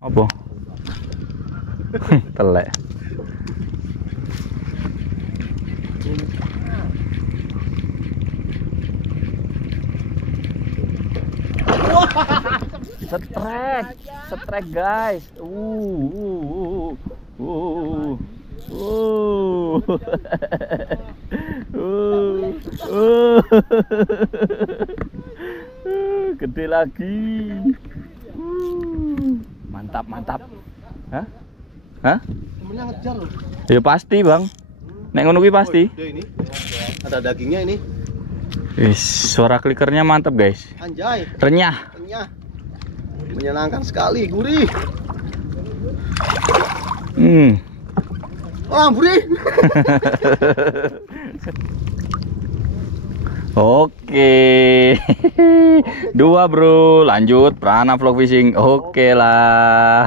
Apa? Telek. Setrek guys. Uh. Uh. Gede lagi. Mantap, mantap. Hah? Hah? Temennya ngejar loh. Ya pasti, Bang. Nek ngono kuwi pasti. Ini ada dagingnya ini. Suara klikernya mantap, guys. Anjay. Renyah. Renyah. Menyenangkan sekali, gurih. Wah, gurih. Oke. 2 bro, lanjut Prana Vlog Fishing. Oke lah.